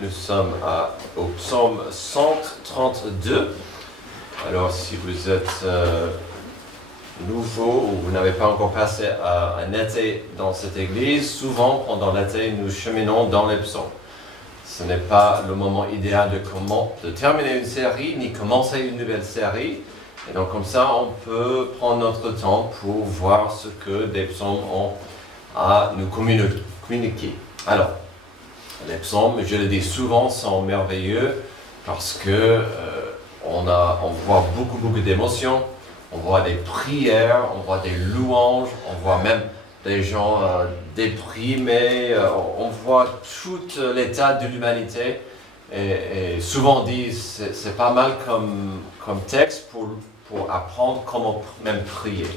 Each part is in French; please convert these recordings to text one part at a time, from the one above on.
nous sommes au psaume 132. Alors si vous êtes nouveau ou vous n'avez pas encore passé un été dans cette église, souvent pendant l'été nous cheminons dans les psaumes. Ce n'est pas le moment idéal de terminer une série ni commencer une nouvelle série. Et donc comme ça on peut prendre notre temps pour voir ce que des psaumes ont à nous communiquer. Alors, les psaumes, je le dis souvent, sont merveilleux parce que on voit beaucoup d'émotions, on voit des prières, on voit des louanges, on voit même des gens déprimés, on voit tout l'état de l'humanité. Et souvent on dit c'est pas mal comme texte pour apprendre comment même prier.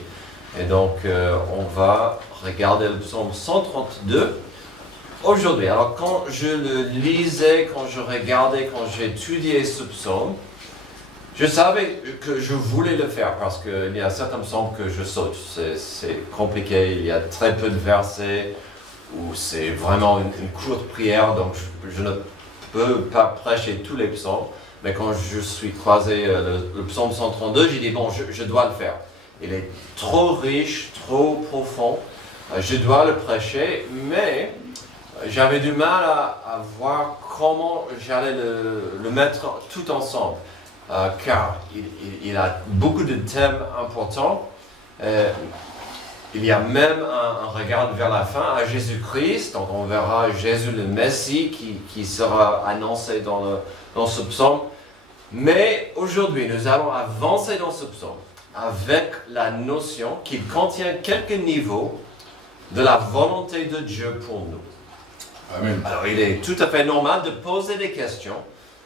Et donc on va regarder le psaume 132 aujourd'hui. Alors quand je le lisais, quand je regardais, quand j'étudiais ce psaume, je savais que je voulais le faire parce qu'il y a certains psaumes que je saute. C'est compliqué, il y a très peu de versets, ou c'est vraiment une courte prière, donc je ne peux pas prêcher tous les psaumes. Mais quand je suis croisé le psaume 132, j'ai dit bon, je dois le faire. Il est trop riche, trop profond, je dois le prêcher, mais j'avais du mal à voir comment j'allais le mettre tout ensemble, car il a beaucoup de thèmes importants. Il y a même un regard vers la fin à Jésus-Christ, donc on verra Jésus le Messie qui sera annoncé dans ce psaume. Mais aujourd'hui, nous allons avancer dans ce psaume avec la notion qu'il contient quelques niveaux de la volonté de Dieu pour nous. Amen. Alors, il est tout à fait normal de poser des questions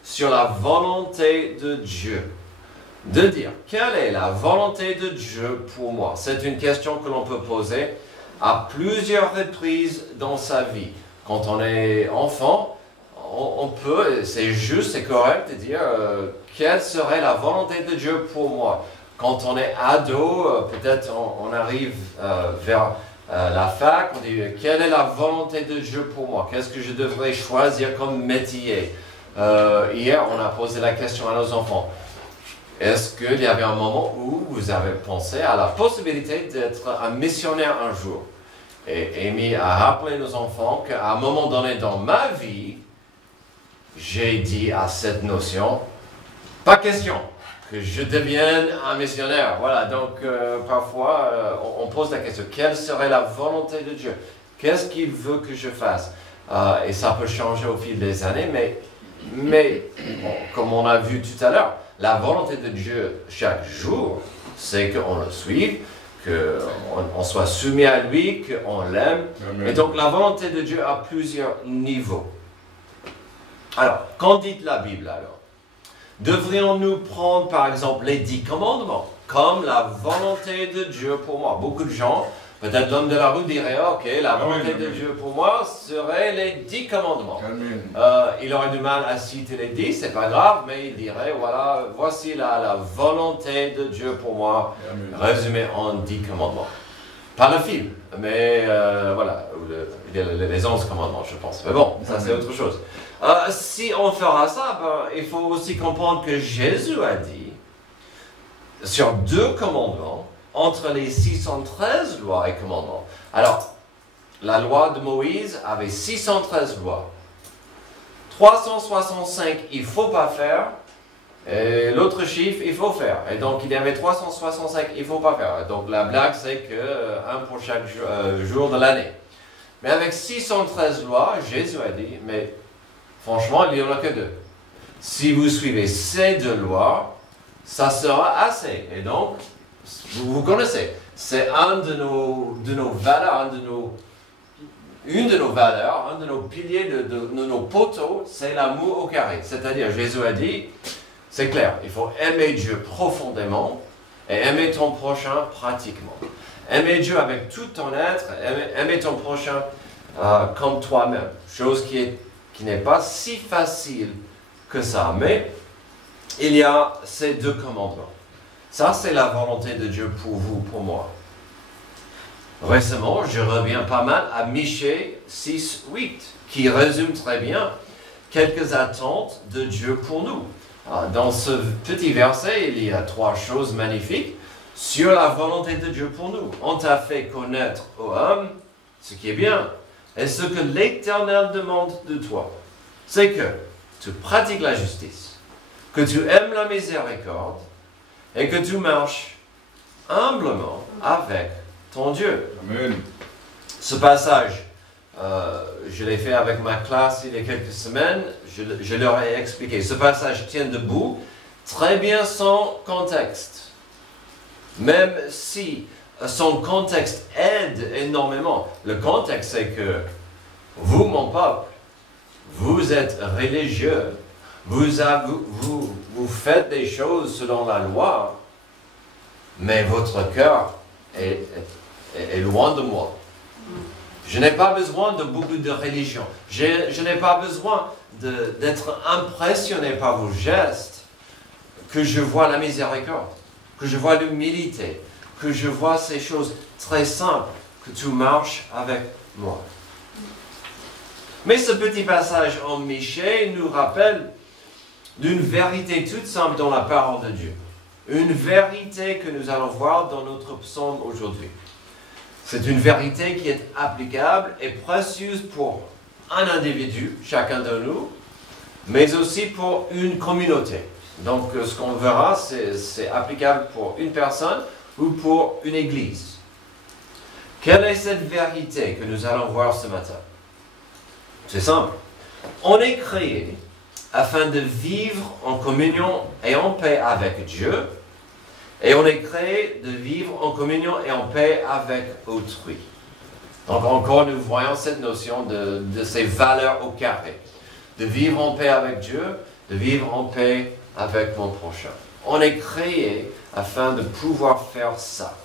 sur la volonté de Dieu. De dire, quelle est la volonté de Dieu pour moi? C'est une question que l'on peut poser à plusieurs reprises dans sa vie. Quand on est enfant, on peut, c'est juste, c'est correct de dire, quelle serait la volonté de Dieu pour moi? Quand on est ado, peut-être on arrive vers la fac, on dit quelle est la volonté de Dieu pour moi? Qu'est-ce que je devrais choisir comme métier? Hier, on a posé la question à nos enfants. Est-ce qu'il y avait un moment où vous avez pensé à la possibilité d'être un missionnaire un jour? Et Amy a rappelé nos enfants qu'à un moment donné dans ma vie, j'ai dit à cette notion, pas question que je devienne un missionnaire. Voilà, donc parfois on pose la question, quelle serait la volonté de Dieu? Qu'est-ce qu'il veut que je fasse? Et ça peut changer au fil des années, mais bon, comme on a vu tout à l'heure, la volonté de Dieu chaque jour, c'est qu'on le suive, qu'on soit soumis à lui, qu'on l'aime. Et donc la volonté de Dieu a plusieurs niveaux. Alors, qu'en dit la Bible alors? Devrions-nous prendre par exemple les 10 commandements comme la volonté de Dieu pour moi? Beaucoup de gens, peut-être l'homme de la rue dirait, ok, la volonté de Dieu pour moi serait les 10 commandements. Il aurait du mal à citer les 10, c'est pas grave, mais il dirait, voilà, voici la volonté de Dieu pour moi, résumée en 10 commandements. Pas le film, mais voilà, les 11 commandements, je pense. Mais bon, ça c'est autre chose. Si on fera ça, il faut aussi comprendre que Jésus a dit, sur 2 commandements, entre les 613 lois et commandements. Alors, la loi de Moïse avait 613 lois. 365, il ne faut pas faire. Et l'autre chiffre, il faut faire. Et donc, il y avait 365, il ne faut pas faire. Donc, la blague, c'est un pour chaque jour de l'année. Mais avec 613 lois, Jésus a dit, mais franchement, il n'y en a que 2. Si vous suivez ces 2 lois, ça sera assez. Et donc, vous connaissez, c'est une de nos valeurs, une de nos valeurs, un de nos piliers, de nos poteaux, c'est l'amour au carré. C'est-à-dire, Jésus a dit, c'est clair, il faut aimer Dieu profondément et aimer ton prochain pratiquement. Aimer Dieu avec tout ton être, aimer ton prochain comme toi-même. Chose qui n'est pas si facile que ça, mais il y a ces 2 commandements. Ça, c'est la volonté de Dieu pour vous, pour moi. Récemment, je reviens pas mal à Michée 6, 8, qui résume très bien quelques attentes de Dieu pour nous. Dans ce petit verset, il y a 3 choses magnifiques sur la volonté de Dieu pour nous. On t'a fait connaître, ô homme, ce qui est bien, et ce que l'Éternel demande de toi, c'est que tu pratiques la justice, que tu aimes la miséricorde, et que tu marches humblement avec ton Dieu. Amen. Ce passage, je l'ai fait avec ma classe il y a quelques semaines, je leur ai expliqué. Ce passage tient debout très bien son contexte. Même si son contexte aide énormément. Le contexte, c'est que vous, mon peuple, vous êtes religieux, vous faites des choses selon la loi, mais votre cœur est loin de moi. Je n'ai pas besoin de beaucoup de religion. Je n'ai pas besoin d'être impressionné par vos gestes, que je vois la miséricorde, que je vois l'humilité, que je vois ces choses très simples, que tu marches avec moi. Mais ce petit passage en Michée nous rappelle d'une vérité toute simple dans la parole de Dieu. Une vérité que nous allons voir dans notre psaume aujourd'hui. C'est une vérité qui est applicable et précieuse pour un individu, chacun de nous, mais aussi pour une communauté. Donc, ce qu'on verra, c'est applicable pour une personne ou pour une église. Quelle est cette vérité que nous allons voir ce matin? C'est simple. On est créé afin de vivre en communion et en paix avec Dieu, et on est créé de vivre en communion et en paix avec autrui. Donc encore, nous voyons cette notion de ces valeurs au carré. De vivre en paix avec Dieu, de vivre en paix avec mon prochain. On est créé afin de pouvoir faire ça.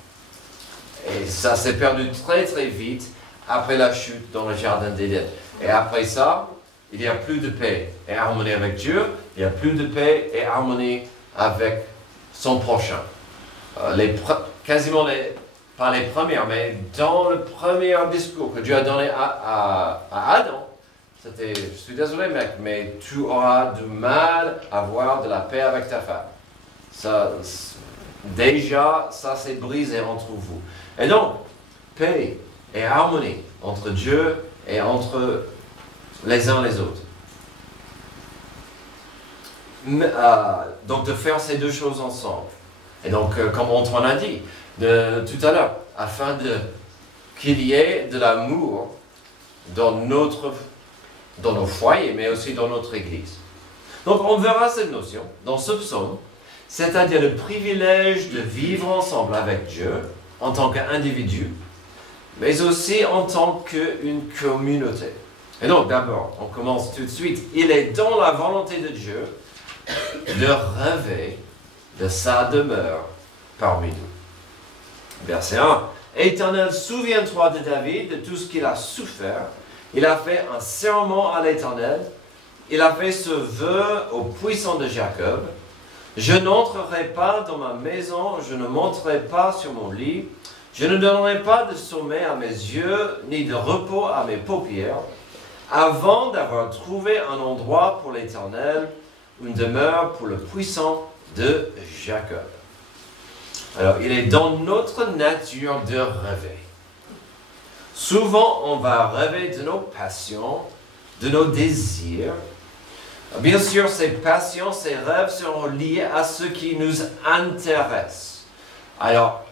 Et ça s'est perdu très très vite après la chute dans le jardin d'Éden. Et après ça, il n'y a plus de paix et harmonie avec Dieu, il n'y a plus de paix et harmonie avec son prochain. Pas les premières, mais dans le premier discours que Dieu a donné à Adam, c'était, je suis désolé mec, mais tu auras du mal à avoir de la paix avec ta femme. Ça s'est brisé entre vous. Et donc, paix et harmonie entre Dieu et entre les uns les autres. Donc de faire ces deux choses ensemble. Et donc, comme Antoine a dit tout à l'heure, afin qu'il y ait de l'amour dans nos foyers, mais aussi dans notre Église. Donc, on verra cette notion dans ce psaume, c'est-à-dire le privilège de vivre ensemble avec Dieu en tant qu'individu, mais aussi en tant qu'une communauté. Et donc, d'abord, on commence tout de suite. Il est dans la volonté de Dieu de rêver de sa demeure parmi nous. Verset 1. Éternel, souviens-toi de David, de tout ce qu'il a souffert. Il a fait un serment à l'Éternel. Il a fait ce vœu au puissant de Jacob. Je n'entrerai pas dans ma maison, je ne monterai pas sur mon lit. Je ne donnerai pas de sommeil à mes yeux, ni de repos à mes paupières, avant d'avoir trouvé un endroit pour l'Éternel, une demeure pour le puissant de Jacob. Alors, il est dans notre nature de rêver. Souvent, on va rêver de nos passions, de nos désirs. Bien sûr, ces passions, ces rêves seront liés à ce qui nous intéresse. Alors,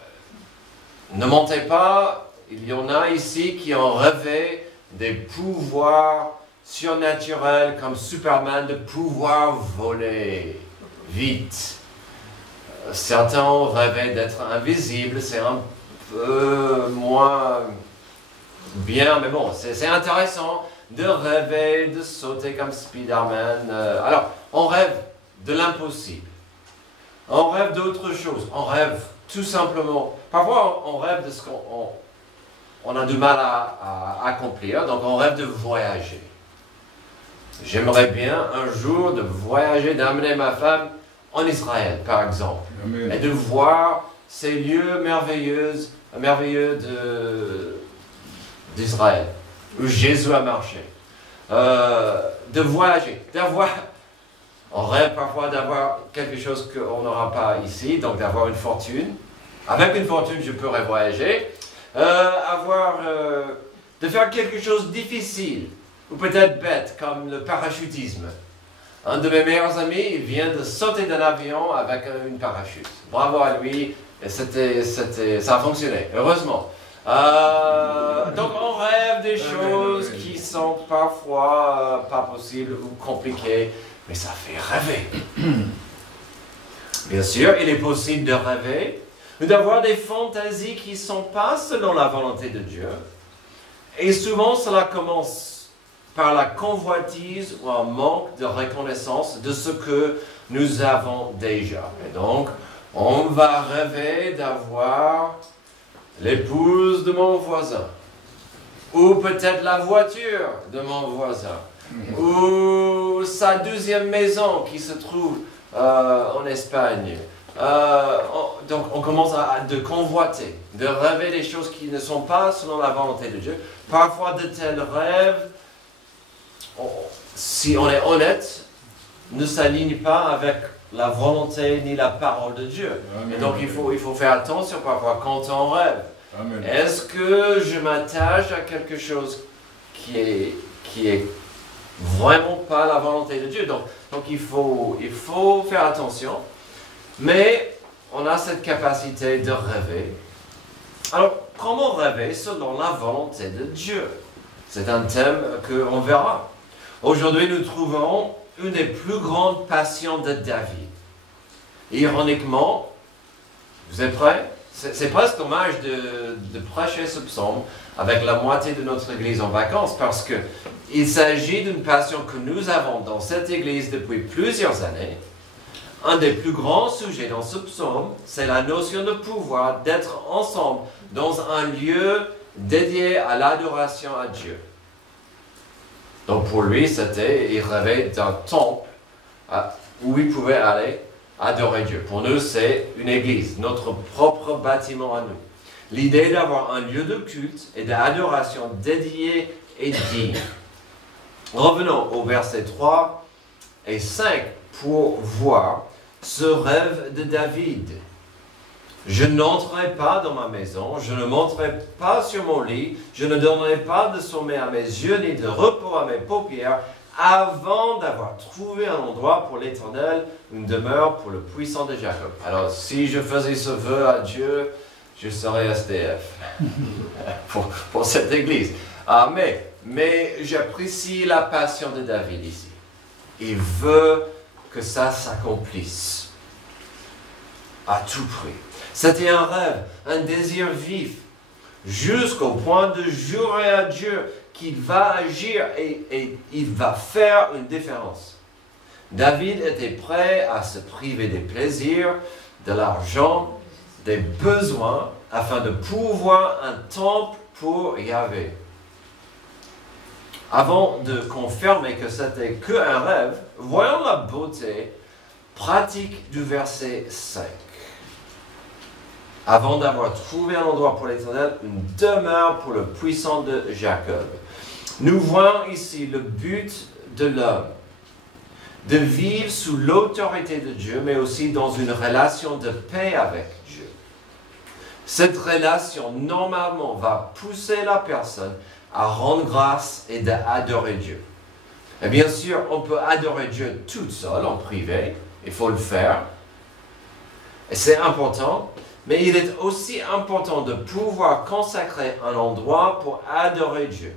ne mentez pas, il y en a ici qui ont rêvé des pouvoirs surnaturels comme Superman, de pouvoir voler vite. Certains ont rêvé d'être invisibles, c'est un peu moins bien, mais bon, c'est intéressant de rêver, de sauter comme Spider-Man. Alors, on rêve de l'impossible. On rêve d'autre chose. On rêve tout simplement. Parfois, on rêve de ce qu'on a du mal à accomplir, donc on rêve de voyager. J'aimerais bien un jour de voyager, d'amener ma femme en Israël, par exemple, Amen. Et de voir ces lieux merveilleux d'Israël, où Jésus a marché. de voyager, on rêve parfois d'avoir quelque chose qu'on n'aura pas ici, donc d'avoir une fortune. Avec une fortune, je pourrais voyager. De faire quelque chose de difficile, ou peut-être bête, comme le parachutisme. Un de mes meilleurs amis, il vient de sauter d'un avion avec une parachute. Bravo à lui, et ça a fonctionné, heureusement. Donc on rêve des choses qui sont parfois pas possibles ou compliquées, mais ça fait rêver. Bien sûr, il est possible de rêver, ou d'avoir des fantaisies qui ne sont pas selon la volonté de Dieu. Et souvent, cela commence par la convoitise ou un manque de reconnaissance de ce que nous avons déjà. Et donc, on va rêver d'avoir l'épouse de mon voisin, ou peut-être la voiture de mon voisin, ou sa deuxième maison qui se trouve en Espagne. Donc on commence à convoiter, de rêver des choses qui ne sont pas selon la volonté de Dieu. Parfois de tels rêves, si on est honnête, ne s'alignent pas avec la volonté ni la parole de Dieu. Amen. Et donc il faut faire attention parfois quand on rêve. Est-ce que je m'attache à quelque chose qui est vraiment pas la volonté de Dieu? Donc il faut faire attention. Mais on a cette capacité de rêver. Alors, comment rêver selon la volonté de Dieu? C'est un thème qu'on verra. Aujourd'hui, nous trouvons une des plus grandes passions de David. Ironiquement, vous êtes prêts? C'est presque dommage de prêcher ce psaume avec la moitié de notre église en vacances, parce qu'il s'agit d'une passion que nous avons dans cette église depuis plusieurs années. Un des plus grands sujets dans ce psaume, c'est la notion de pouvoir, d'être ensemble dans un lieu dédié à l'adoration à Dieu. Donc pour lui, il rêvait d'un temple où il pouvait aller adorer Dieu. Pour nous, c'est une église, notre propre bâtiment à nous. L'idée d'avoir un lieu de culte et d'adoration dédié et digne. Revenons au verset 3 et 5 pour voir ce rêve de David. Je n'entrerai pas dans ma maison, je ne monterai pas sur mon lit, je ne donnerai pas de sommeil à mes yeux, ni de repos à mes paupières, avant d'avoir trouvé un endroit pour l'Éternel, une demeure pour le puissant de Jacob. Alors, si je faisais ce vœu à Dieu, je serais SDF pour cette église. Mais j'apprécie la passion de David ici. Il veut que ça s'accomplisse à tout prix. C'était un rêve, un désir vif, jusqu'au point de jurer à Dieu qu'il va agir et il va faire une différence. David était prêt à se priver des plaisirs, de l'argent, des besoins, afin de pourvoir un temple pour Yahvé. Avant de confirmer que c'était qu'un rêve, voyons la beauté pratique du verset 5. Avant d'avoir trouvé un endroit pour l'Éternel, une demeure pour le puissant de Jacob. Nous voyons ici le but de l'homme, de vivre sous l'autorité de Dieu, mais aussi dans une relation de paix avec Dieu. Cette relation, normalement, va pousser la personne à rendre grâce et d'adorer Dieu. Et bien sûr, on peut adorer Dieu toute seule, en privé, il faut le faire. Et c'est important, mais il est aussi important de pouvoir consacrer un endroit pour adorer Dieu.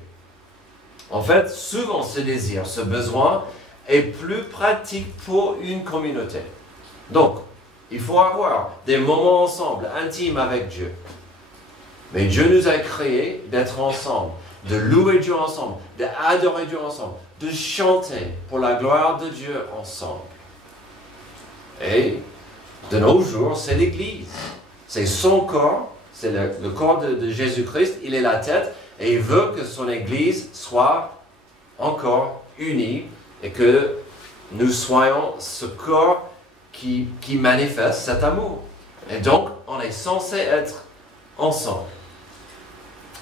En fait, souvent ce désir, ce besoin est plus pratique pour une communauté. Donc, il faut avoir des moments ensemble, intimes avec Dieu. Mais Dieu nous a créés d'être ensemble, de louer Dieu ensemble, d'adorer Dieu ensemble, de chanter pour la gloire de Dieu ensemble. Et de nos jours, c'est l'Église. C'est son corps, c'est le corps de Jésus-Christ, il est la tête, et il veut que son Église soit encore unie et que nous soyons ce corps qui manifeste cet amour. Et donc, on est censé être ensemble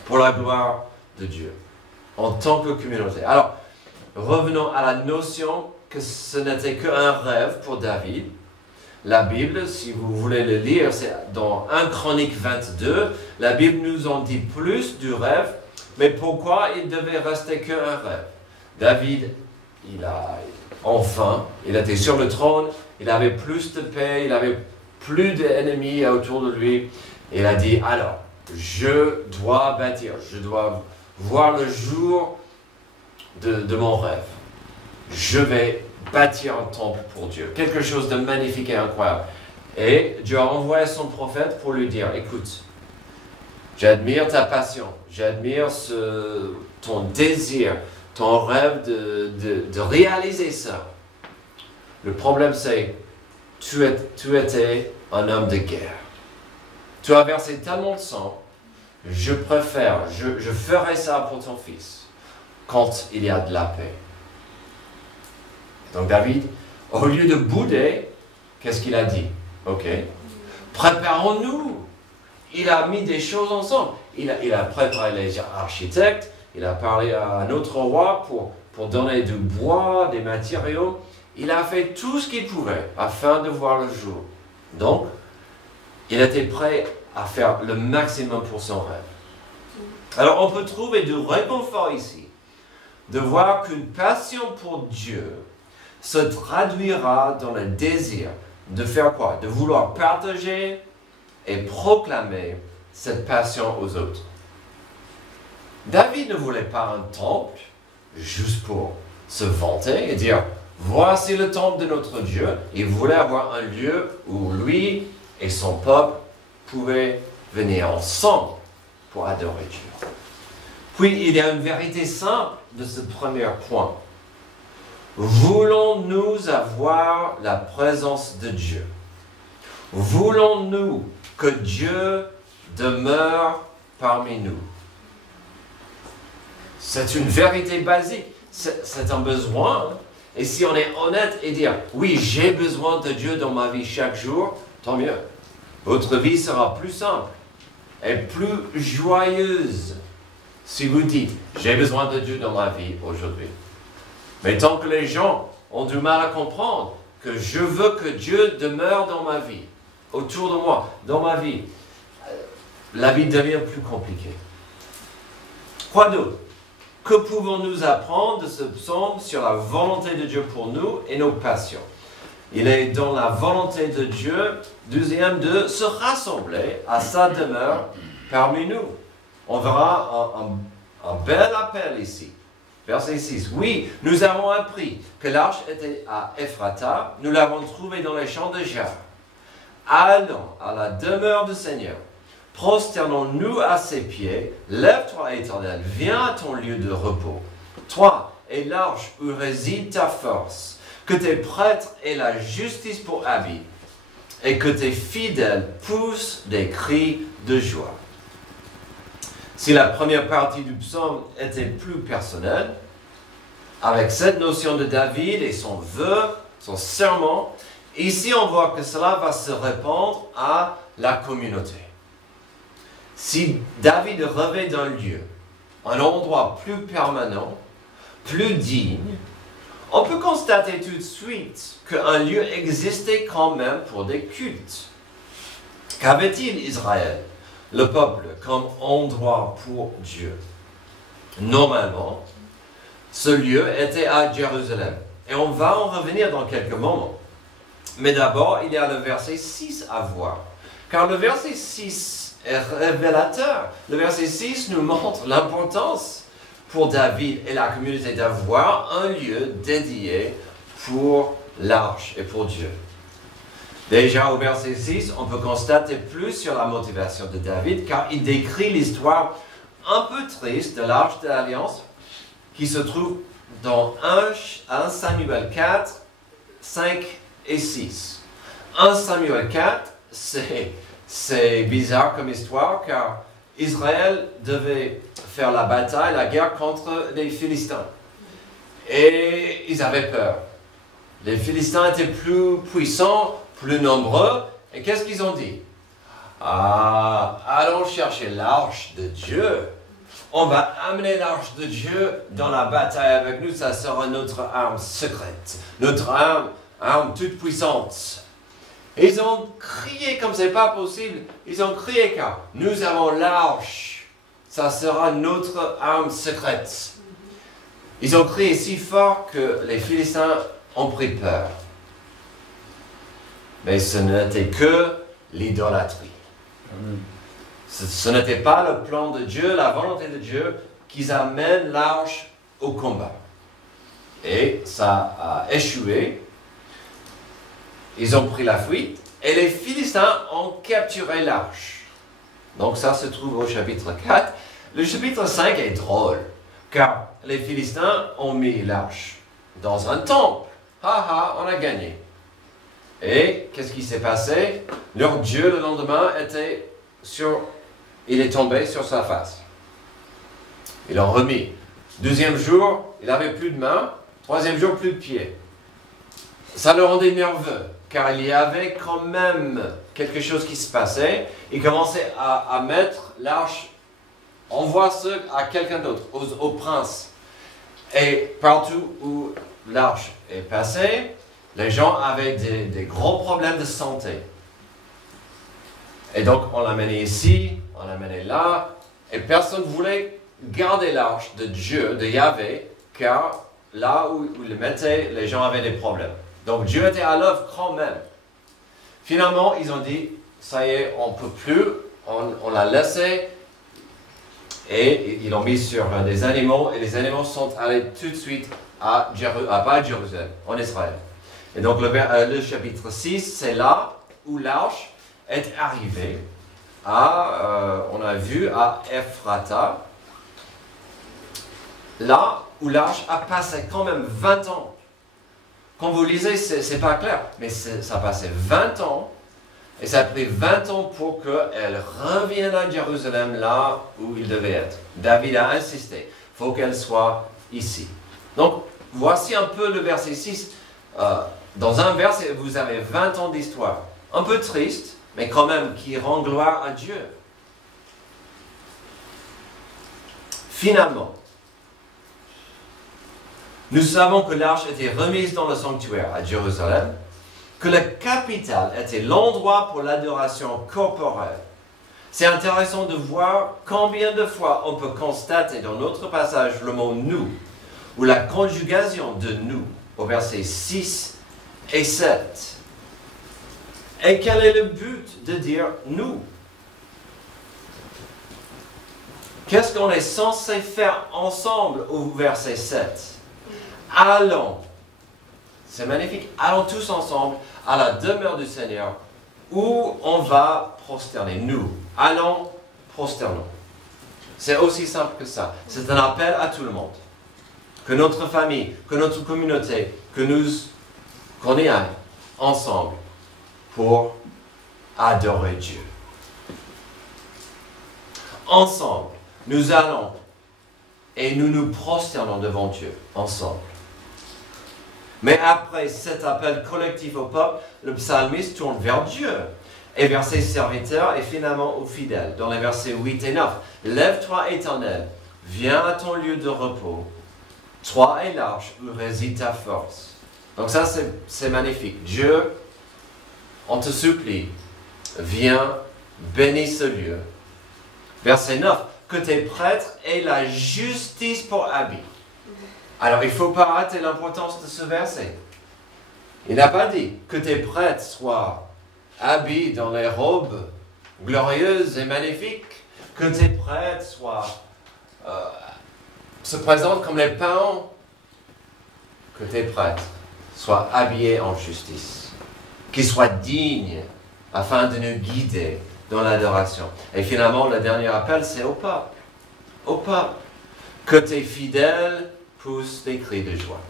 pour la gloire de Dieu, en tant que communauté. Alors, revenons à la notion que ce n'était qu'un rêve pour David. La Bible, si vous voulez le lire, c'est dans 1 Chronique 22. La Bible nous en dit plus du rêve, mais pourquoi il devait rester qu'un rêve? David, il était sur le trône, il avait plus de paix, il avait plus d'ennemis autour de lui. Il a dit, alors, je dois bâtir, je dois voir le jour de mon rêve. Je vais bâtir un temple pour Dieu. Quelque chose de magnifique et incroyable. Et Dieu a envoyé son prophète pour lui dire, écoute, j'admire ta passion, j'admire ton désir, ton rêve de réaliser ça. Le problème c'est, tu étais un homme de guerre. Tu as versé tellement de sang, je ferai ça pour ton fils, quand il y a de la paix. Donc David, au lieu de bouder, qu'est-ce qu'il a dit? Ok, préparons-nous. Il a mis des choses ensemble. Il a préparé les architectes, il a parlé à un autre roi pour donner du bois, des matériaux. Il a fait tout ce qu'il pouvait afin de voir le jour. Donc, il était prêt à faire le maximum pour son rêve. Alors, on peut trouver du réconfort ici, de voir qu'une passion pour Dieu se traduira dans le désir de faire quoi? De vouloir partager et proclamer cette passion aux autres. David ne voulait pas un temple juste pour se vanter et dire « Voici le temple de notre Dieu ». Il voulait avoir un lieu où lui et son peuple pouvaient venir ensemble pour adorer Dieu. Puis, il y a une vérité simple de ce premier point. Voulons-nous avoir la présence de Dieu? Voulons-nous que Dieu demeure parmi nous? C'est une vérité basique, c'est un besoin. Et si on est honnête et dire, oui, j'ai besoin de Dieu dans ma vie chaque jour, tant mieux. Votre vie sera plus simple et plus joyeuse si vous dites, j'ai besoin de Dieu dans ma vie aujourd'hui. Mais tant que les gens ont du mal à comprendre que je veux que Dieu demeure dans ma vie, autour de moi, dans ma vie, la vie devient plus compliquée. Quoi d'autre? Que pouvons-nous apprendre de ce psaume sur la volonté de Dieu pour nous et nos passions? Il est dans la volonté de Dieu, deuxième, de se rassembler à sa demeure parmi nous. On verra un bel appel ici. Verset 6. Oui, nous avons appris que l'arche était à Ephrata, nous l'avons trouvée dans les champs de Jar. Allons à la demeure du Seigneur. Prosternons-nous à ses pieds. Lève-toi, Éternel, viens à ton lieu de repos. Toi et l'arche où réside ta force. Que tes prêtres aient la justice pour habit. Et que tes fidèles poussent des cris de joie. Si la première partie du psaume était plus personnelle, avec cette notion de David et son vœu, son serment, ici on voit que cela va se répandre à la communauté. Si David rêvait d'un lieu, un endroit plus permanent, plus digne, on peut constater tout de suite qu'un lieu existait quand même pour des cultes. Qu'avait-il Israël, le peuple, comme endroit pour Dieu? Normalement, ce lieu était à Jérusalem. Et on va en revenir dans quelques moments. Mais d'abord, il y a le verset 6 à voir. Car le verset 6 est révélateur. Le verset 6 nous montre l'importance pour David et la communauté d'avoir un lieu dédié pour l'arche et pour Dieu. Déjà au verset 6, on peut constater plus sur la motivation de David, car il décrit l'histoire un peu triste de l'arche de l'Alliance qui se trouve dans 1 Samuel 4, 5 et 6. 1 Samuel 4, c'est bizarre comme histoire, car Israël devait faire la bataille, la guerre contre les Philistins. Et ils avaient peur. Les Philistins étaient plus puissants, plus nombreux. Et qu'est-ce qu'ils ont dit? Ah, allons chercher l'arche de Dieu. on va amener l'arche de Dieu dans la bataille avec nous, ça sera notre arme secrète, notre arme toute puissante. Et ils ont crié comme c'est pas possible, ils ont crié car nous avons l'arche, ça sera notre arme secrète. Ils ont crié si fort que les Philistins ont pris peur. Mais ce n'était que l'idolâtrie. Ce n'était pas le plan de Dieu, la volonté de Dieu, qu'ils amènent l'arche au combat. Et ça a échoué. Ils ont pris la fuite et les Philistins ont capturé l'arche. Donc ça se trouve au chapitre 4. Le chapitre 5 est drôle, car les Philistins ont mis l'arche dans un temple. On a gagné. Et qu'est-ce qui s'est passé? Leur Dieu, le lendemain, il est tombé sur sa face. Ils l'ont remis. Deuxième jour, il n'avait plus de main. Troisième jour, plus de pieds. Ça le rendait nerveux, car il y avait quand même quelque chose qui se passait. Il commençait à mettre l'arche, envoie à quelqu'un d'autre, au prince. Et partout où l'arche est passée, les gens avaient des gros problèmes de santé. Et donc, on l'a mené ici, on l'a mené là, et personne ne voulait garder l'arche de Dieu, de Yahvé, car là où il le mettait, les gens avaient des problèmes. Donc, Dieu était à l'œuvre quand même. Finalement, ils ont dit, ça y est, on ne peut plus, on l'a laissé, et ils l'ont mis sur des animaux, et les animaux sont allés tout de suite pas à Jérusalem, en Israël. Et donc, le chapitre 6, c'est là où l'arche est arrivée on a vu à Ephrata, là où l'arche a passé quand même 20 ans. Quand vous lisez, c'est pas clair, mais ça a passé 20 ans, et ça a pris 20 ans pour qu'elle revienne à Jérusalem, là où il devait être. David a insisté, il faut qu'elle soit ici. Donc, voici un peu le verset 6. Dans un verset, vous avez 20 ans d'histoire. Un peu triste, mais quand même qui rend gloire à Dieu. Finalement, nous savons que l'arche était remise dans le sanctuaire à Jérusalem, que la capitale était l'endroit pour l'adoration corporelle. C'est intéressant de voir combien de fois on peut constater dans notre passage le mot « nous » ou la conjugation de « nous » au verset 6 et 7. Et quel est le but de dire « nous » ? Qu'est-ce qu'on est censé faire ensemble au verset 7 ? Allons, c'est magnifique, allons tous ensemble à la demeure du Seigneur où on va prosterner. Nous, allons, prosternons. C'est aussi simple que ça. C'est un appel à tout le monde. Que notre famille, que notre communauté, qu'on y aille ensemble pour adorer Dieu. Ensemble, nous allons et nous nous prosternons devant Dieu, ensemble. Mais après cet appel collectif au peuple, le psalmiste tourne vers Dieu et vers ses serviteurs et finalement aux fidèles. Dans les versets 8 et 9, « Lève-toi, Éternel, viens à ton lieu de repos, toi et l'arche où réside ta force. » Donc ça, c'est magnifique. Dieu, on te supplie, viens, bénis ce lieu. Verset 9, « Que tes prêtres aient la justice pour habit. » Alors, il ne faut pas rater l'importance de ce verset. Il n'a pas dit que tes prêtres soient habillés dans les robes glorieuses et magnifiques, que tes prêtres se présentent comme les paons, que tes prêtres soient habillés en justice, qu'ils soient dignes afin de nous guider dans l'adoration. Et finalement, le dernier appel, c'est au peuple. Au peuple. Que tes fidèles poussent des cris de joie.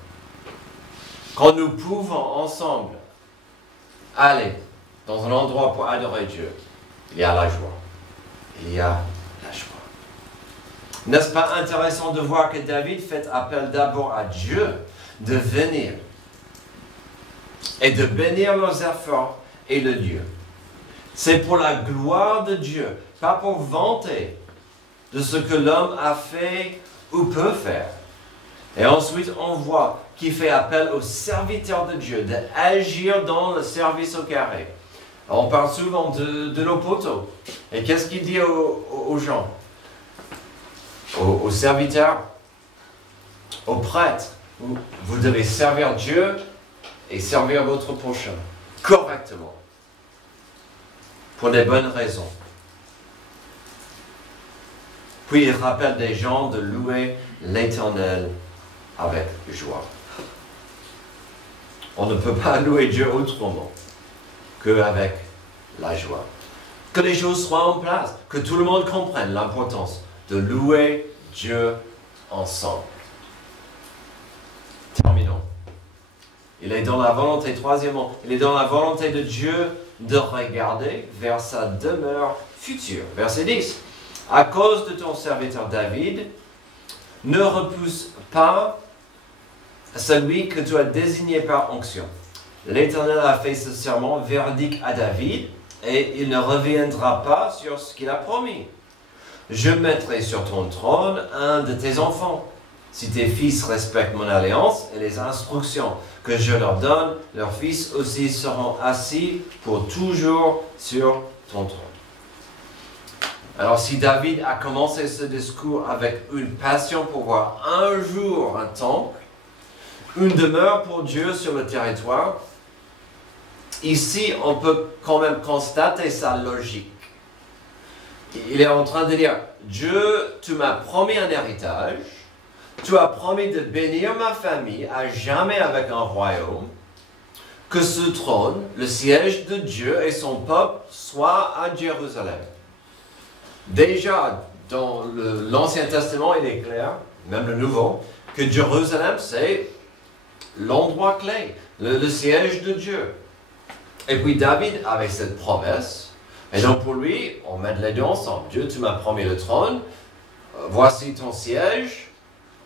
Quand nous pouvons ensemble aller dans un endroit pour adorer Dieu, il y a la joie. Il y a la joie. N'est-ce pas intéressant de voir que David fait appel d'abord à Dieu de venir et de bénir leurs efforts et le lieu. C'est pour la gloire de Dieu, pas pour vanter de ce que l'homme a fait ou peut faire. Et ensuite, on voit qu'il fait appel aux serviteurs de Dieu d'agir dans le service au carré. On parle souvent de nos poteaux. Et qu'est-ce qu'il dit aux gens, aux serviteurs, aux prêtres? Vous devez servir Dieu et servir votre prochain correctement, pour des bonnes raisons. Puis il rappelle des gens de louer l'Éternel avec joie. On ne peut pas louer Dieu autrement qu'avec la joie. Que les choses soient en place, que tout le monde comprenne l'importance de louer Dieu ensemble. Terminons. Il est dans la volonté, troisièmement, il est dans la volonté de Dieu de regarder vers sa demeure future. Verset 10. À cause de ton serviteur David, ne repousse pas celui que tu as désigné par onction. L'Éternel a fait ce serment véridique à David, et il ne reviendra pas sur ce qu'il a promis. Je mettrai sur ton trône un de tes enfants. Si tes fils respectent mon alliance et les instructions que je leur donne, leurs fils aussi seront assis pour toujours sur ton trône. Alors si David a commencé ce discours avec une passion pour voir un jour un temple, une demeure pour Dieu sur le territoire, ici on peut quand même constater sa logique. Il est en train de dire, Dieu, tu m'as promis un héritage, tu as promis de bénir ma famille à jamais avec un royaume, que ce trône, le siège de Dieu et son peuple, soit à Jérusalem. Déjà, dans l'Ancien Testament, il est clair, même le Nouveau, que Jérusalem, c'est l'endroit clé, le siège de Dieu. Et puis David avait cette promesse, et donc pour lui, on met les deux ensemble. Dieu, tu m'as promis le trône, voici ton siège,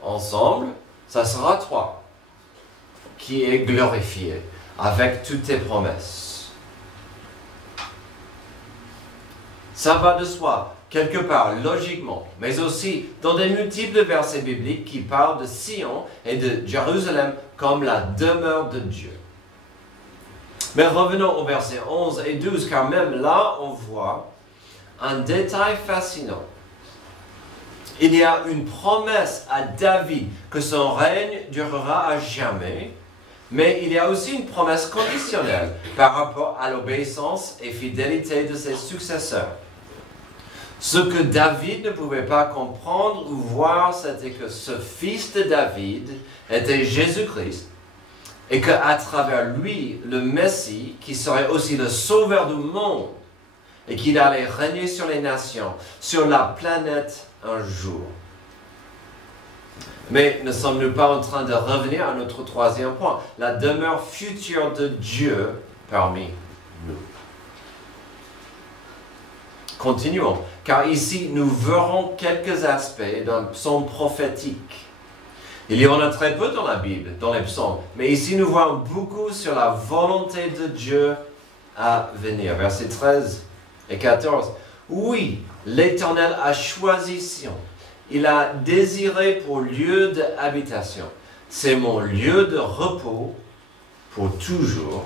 ensemble, ça sera toi qui est glorifié avec toutes tes promesses. Ça va de soi, quelque part, logiquement, mais aussi dans des multiples versets bibliques qui parlent de Sion et de Jérusalem comme la demeure de Dieu. Mais revenons au verset 11 et 12, car même là, on voit un détail fascinant. Il y a une promesse à David que son règne durera à jamais, mais il y a aussi une promesse conditionnelle par rapport à l'obéissance et fidélité de ses successeurs. Ce que David ne pouvait pas comprendre ou voir, c'était que ce fils de David était Jésus-Christ et qu'à travers lui, le Messie, qui serait aussi le sauveur du monde et qu'il allait régner sur les nations, sur la planète un jour. Mais ne sommes-nous pas en train de revenir à notre troisième point, la demeure future de Dieu parmi nous? Continuons, car ici nous verrons quelques aspects d'un psaume prophétique. Il y en a très peu dans la Bible, dans les psaumes, mais ici nous voyons beaucoup sur la volonté de Dieu à venir. Versets 13 et 14. Oui, l'Éternel a choisi Sion. Il a désiré pour lieu d'habitation. C'est mon lieu de repos pour toujours.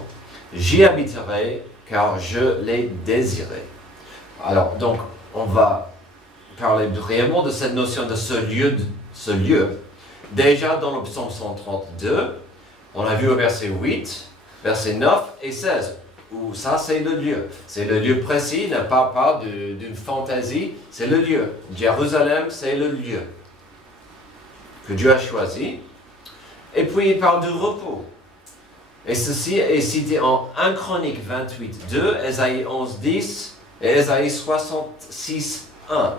J'y habiterai car je l'ai désiré. Alors, donc, on va parler brièvement de cette notion de ce lieu. Déjà dans le psaume 132, on a vu au verset 8, verset 9 et 16. Où ça, c'est le lieu. C'est le lieu précis, il ne parle pas d'une fantaisie, c'est le lieu. Jérusalem, c'est le lieu que Dieu a choisi. Et puis, il parle du repos. Et ceci est cité en 1 Chronique 28, 2, Ésaïe 11, 10 et Ésaïe 66, 1,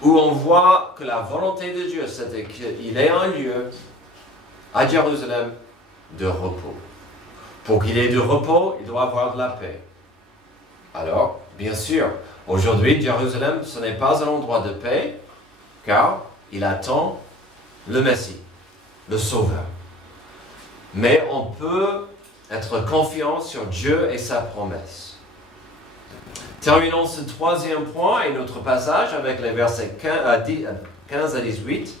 où on voit que la volonté de Dieu, c'est qu'il ait un lieu à Jérusalem de repos. Pour qu'il ait du repos, il doit avoir de la paix. Alors, bien sûr, aujourd'hui, Jérusalem, ce n'est pas un endroit de paix, car il attend le Messie, le Sauveur. Mais on peut être confiant sur Dieu et sa promesse. Terminons ce troisième point et notre passage avec les versets 15 à 18.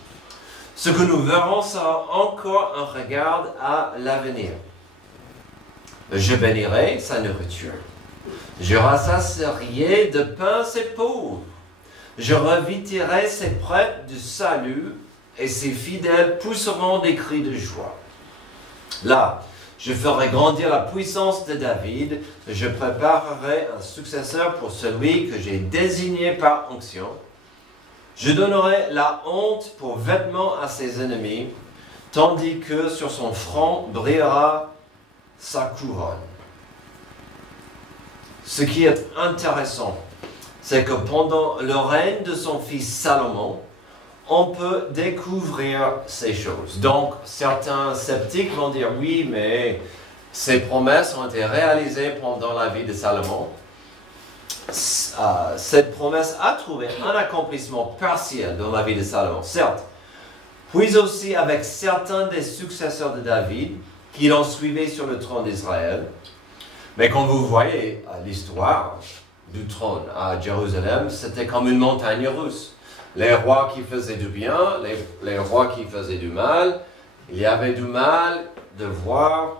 Ce que nous verrons sera encore un regard à l'avenir. Je bénirai sa nourriture. Je rassasierai de pain ses pauvres. Je revêtirai ses prêtres du salut et ses fidèles pousseront des cris de joie. Là, je ferai grandir la puissance de David. Je préparerai un successeur pour celui que j'ai désigné par onction. Je donnerai la honte pour vêtement à ses ennemis, tandis que sur son front brillera sa couronne. Ce qui est intéressant, c'est que pendant le règne de son fils Salomon, on peut découvrir ces choses. Donc, certains sceptiques vont dire, oui, mais ces promesses ont été réalisées pendant la vie de Salomon. Cette promesse a trouvé un accomplissement partiel dans la vie de Salomon, certes, puis aussi avec certains des successeurs de David qui l'ont suivi sur le trône d'Israël. Mais quand vous voyez l'histoire du trône à Jérusalem, c'était comme une montagne russe. Les rois qui faisaient du bien, les rois qui faisaient du mal. Il y avait du mal de voir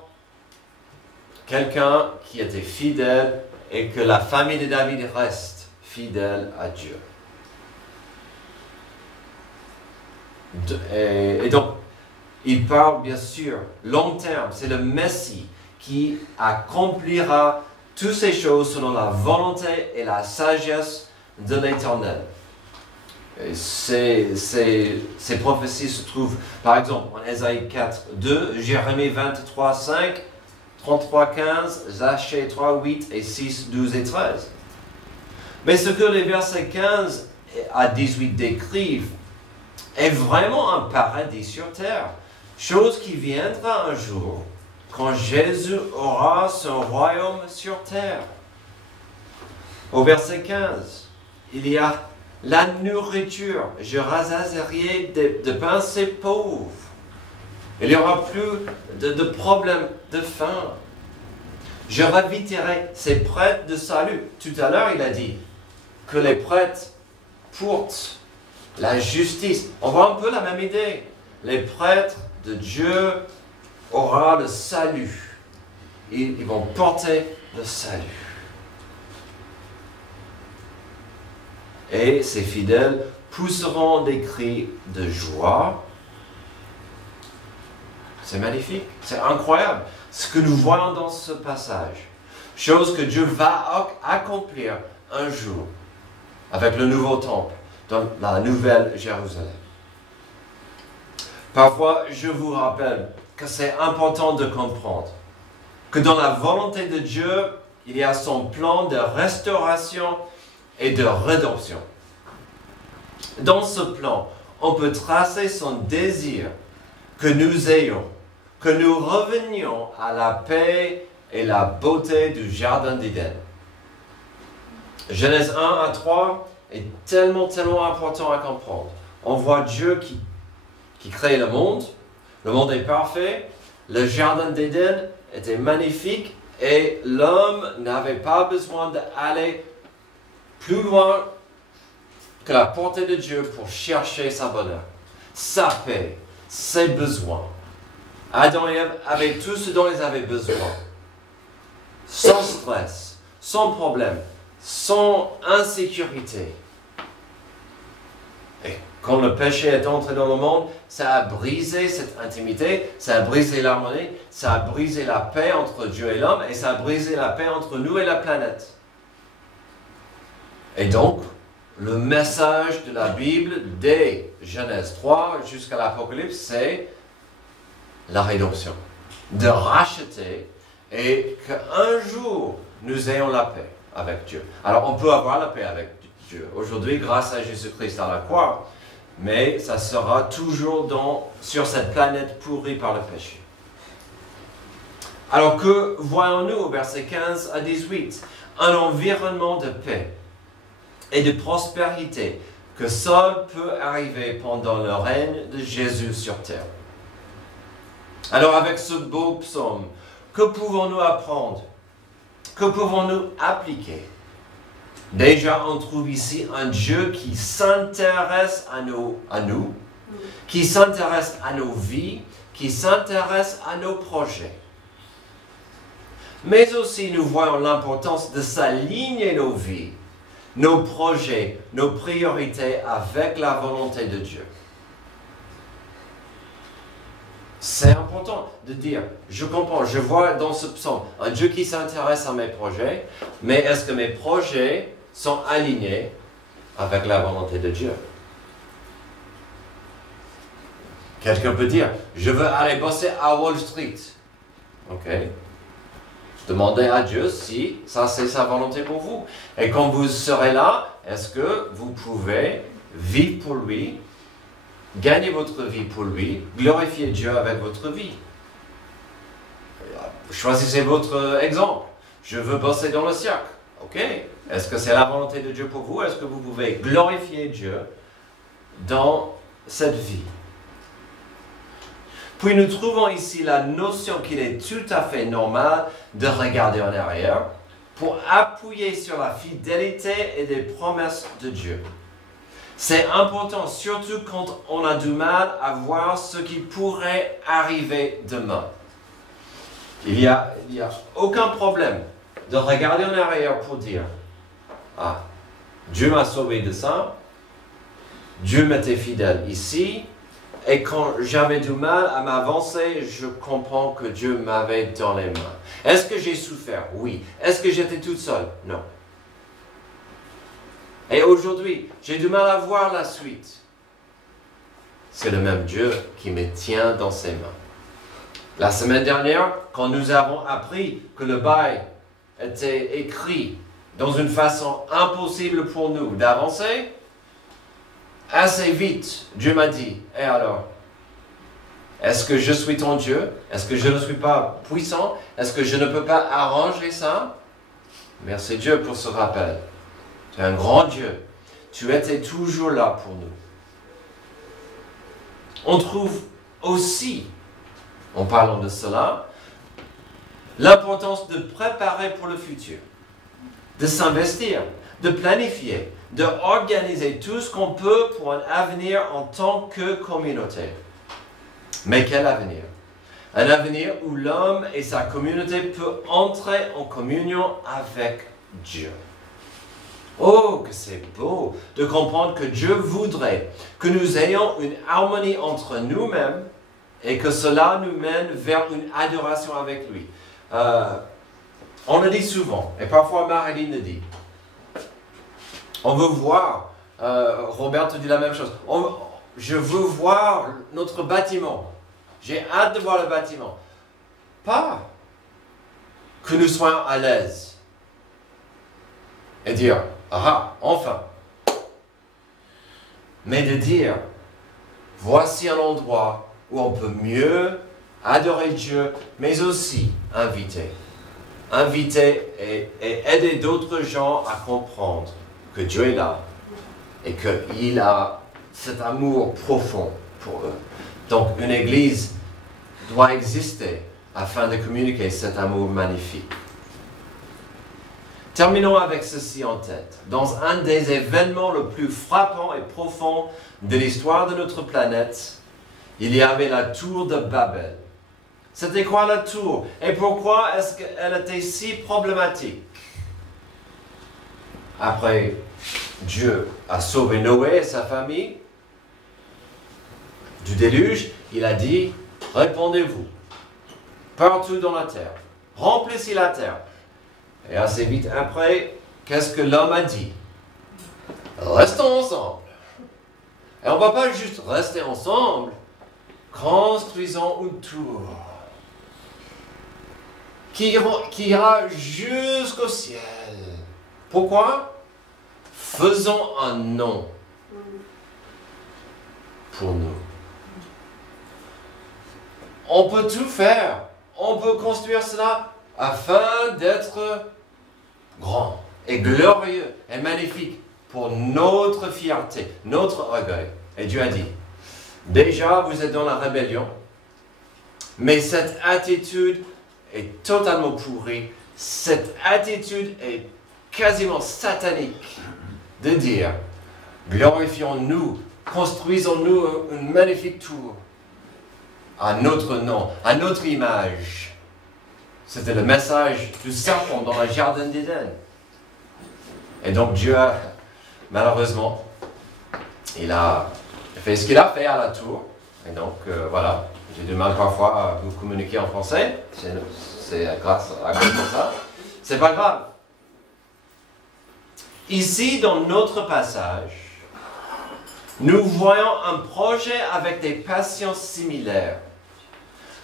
quelqu'un qui était fidèle et que la famille de David reste fidèle à Dieu. Et donc, il parle bien sûr, long terme, c'est le Messie qui accomplira toutes ces choses selon la volonté et la sagesse de l'Éternel. Ces prophéties se trouvent, par exemple, en Ésaïe 4, 2, Jérémie 23, 5, 33, 15, Zachée 3, 8 et 6, 12 et 13. Mais ce que les versets 15 à 18 décrivent est vraiment un paradis sur terre, chose qui viendra un jour quand Jésus aura son royaume sur terre. Au verset 15, il y a la nourriture. Je rassasierai de pain ses pauvres. Il n'y aura plus de problème de faim. Je revêtirai ses prêtres de salut. Tout à l'heure, il a dit que les prêtres portent la justice. On voit un peu la même idée. Les prêtres de Dieu auront le salut. Ils vont porter le salut. Et ses fidèles pousseront des cris de joie. C'est magnifique, c'est incroyable ce que nous voyons dans ce passage. Chose que Dieu va accomplir un jour avec le nouveau temple dans la nouvelle Jérusalem. Parfois, je vous rappelle que c'est important de comprendre que dans la volonté de Dieu, il y a son plan de restauration et de rédemption. Dans ce plan, on peut tracer son désir que nous ayons, que nous revenions à la paix et la beauté du Jardin d'Éden. Genèse 1 à 3 est tellement important à comprendre. On voit Dieu qui crée le monde est parfait, le Jardin d'Éden était magnifique et l'homme n'avait pas besoin d'aller plus loin que la portée de Dieu pour chercher sa bonheur, sa paix, ses besoins. Adam et Ève avaient tout ce dont ils avaient besoin. Sans stress, sans problème, sans insécurité. Et quand le péché est entré dans le monde, ça a brisé cette intimité, ça a brisé l'harmonie, ça a brisé la paix entre Dieu et l'homme, et ça a brisé la paix entre nous et la planète. Et donc, le message de la Bible, dès Genèse 3 jusqu'à l'Apocalypse, c'est la rédemption. De racheter et qu'un jour, nous ayons la paix avec Dieu. Alors, on peut avoir la paix avec Dieu aujourd'hui grâce à Jésus-Christ à la croix, mais ça sera toujours sur cette planète pourrie par le péché. Alors que voyons-nous au verset 15 à 18? Un environnement de paix et de prospérité que seul peut arriver pendant le règne de Jésus sur terre. Alors avec ce beau psaume, que pouvons-nous apprendre? Que pouvons-nous appliquer? Déjà, on trouve ici un Dieu qui s'intéresse à nous, qui s'intéresse à nos vies, qui s'intéresse à nos projets. Mais aussi, nous voyons l'importance de s'aligner nos vies, nos projets, nos priorités avec la volonté de Dieu. C'est important de dire, je comprends, je vois dans ce psaume un Dieu qui s'intéresse à mes projets, mais est-ce que mes projets sont alignés avec la volonté de Dieu? Quelqu'un peut dire, je veux aller bosser à Wall Street. Ok. Demandez à Dieu si ça c'est sa volonté pour vous. Et quand vous serez là, est-ce que vous pouvez vivre pour lui, gagner votre vie pour lui, glorifier Dieu avec votre vie? Choisissez votre exemple. Je veux bosser dans le cirque. Ok. Est-ce que c'est la volonté de Dieu pour vous? Est-ce que vous pouvez glorifier Dieu dans cette vie? Puis nous trouvons ici la notion qu'il est tout à fait normal de regarder en arrière pour appuyer sur la fidélité et les promesses de Dieu. C'est important, surtout quand on a du mal à voir ce qui pourrait arriver demain. Il n'y a aucun problème de regarder en arrière pour dire « Ah, Dieu m'a sauvé de ça, Dieu m'était fidèle ici, et quand j'avais du mal à m'avancer, je comprends que Dieu m'avait dans les mains. Est-ce que j'ai souffert? Oui. Est-ce que j'étais toute seule? Non. Et aujourd'hui, j'ai du mal à voir la suite. C'est le même Dieu qui me tient dans ses mains. La semaine dernière, quand nous avons appris que le bail était écrit dans une façon impossible pour nous d'avancer, assez vite, Dieu m'a dit, et alors, est-ce que je suis ton Dieu? Est-ce que je ne suis pas puissant? Est-ce que je ne peux pas arranger ça? Merci Dieu pour ce rappel. Tu es un grand Dieu. Tu étais toujours là pour nous. On trouve aussi, en parlant de cela, l'importance de préparer pour le futur, de s'investir, de planifier, d'organiser tout ce qu'on peut pour un avenir en tant que communauté. Mais quel avenir? Un avenir où l'homme et sa communauté peuvent entrer en communion avec Dieu. Oh, que c'est beau de comprendre que Dieu voudrait que nous ayons une harmonie entre nous-mêmes et que cela nous mène vers une adoration avec lui. On le dit souvent, et parfois Marilyn le dit. On veut voir, Robert te dit la même chose, je veux voir notre bâtiment. J'ai hâte de voir le bâtiment. Pas que nous soyons à l'aise et dire, ah, enfin. Mais de dire, voici un endroit où on peut mieux adorer Dieu, mais aussi inviter. Inviter et aider d'autres gens à comprendre que Dieu est là et qu'il a cet amour profond pour eux. Donc une église doit exister afin de communiquer cet amour magnifique. Terminons avec ceci en tête. Dans un des événements les plus frappants et profonds de l'histoire de notre planète, il y avait la tour de Babel. C'était quoi la tour? Et pourquoi est-ce qu'elle était si problématique? Après, Dieu a sauvé Noé et sa famille du déluge. Il a dit, répandez-vous partout dans la terre. Remplissez la terre. Et assez vite après, qu'est-ce que l'homme a dit? Restons ensemble. Et on ne va pas juste rester ensemble. Construisons une tour qui ira jusqu'au ciel. Pourquoi? Faisons un nom pour nous. On peut tout faire. On peut construire cela afin d'être grand et glorieux et magnifique pour notre fierté, notre orgueil. Et Dieu a dit, déjà vous êtes dans la rébellion, mais cette attitude est totalement pourrie. Cette attitude est quasiment satanique de dire, glorifions-nous, construisons-nous une magnifique tour à notre nom, à notre image. C'était le message du serpent dans le jardin d'Éden. Et donc Dieu, malheureusement, il a fait ce qu'il a fait à la tour. Et donc, voilà, j'ai du mal parfois à vous communiquer en français. C'est grâce à cause de ça. C'est pas grave. Ici, dans notre passage, nous voyons un projet avec des passions similaires.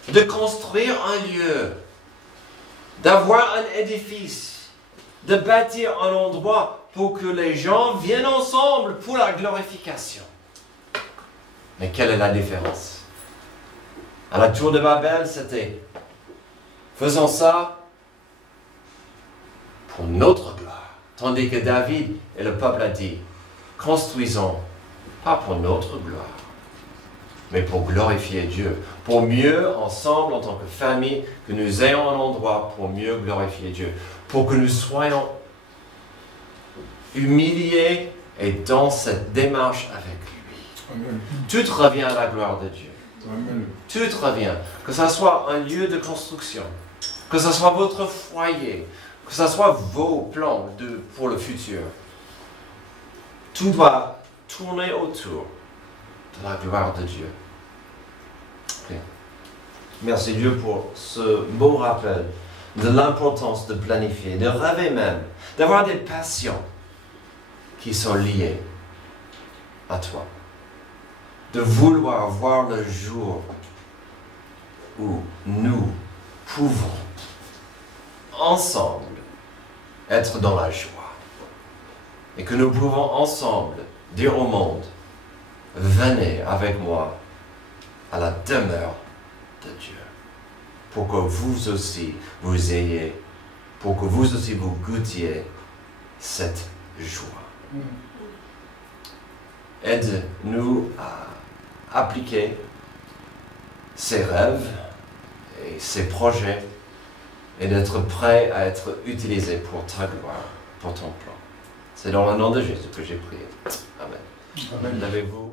De construire un lieu, d'avoir un édifice, de bâtir un endroit pour que les gens viennent ensemble pour la glorification. Mais quelle est la différence? À la tour de Babel, c'était faisons ça pour notre gloire. Tandis que David et le peuple a dit, construisons pas pour notre gloire, mais pour glorifier Dieu, pour mieux, ensemble, en tant que famille, que nous ayons un endroit pour mieux glorifier Dieu, pour que nous soyons humiliés et dans cette démarche avec lui. Amen. Tout revient à la gloire de Dieu. Amen. Tout revient. Que ce soit un lieu de construction, que ce soit votre foyer, que ce soit vos plans pour le futur. Tout doit tourner autour de la gloire de Dieu. Okay. Merci Dieu pour ce beau rappel de l'importance de planifier, de rêver même, d'avoir des passions qui sont liées à toi. De vouloir voir le jour où nous pouvons ensemble être dans la joie. Et que nous pouvons ensemble dire au monde, venez avec moi à la demeure de Dieu. Pour que vous aussi vous ayez, pour que vous aussi vous goûtiez cette joie. Aide-nous à appliquer ces rêves et ces projets et d'être prêts à être utilisés pour ta gloire, pour ton plan. C'est dans le nom de Jésus que j'ai prié. Amen. Amen. Levez-vous.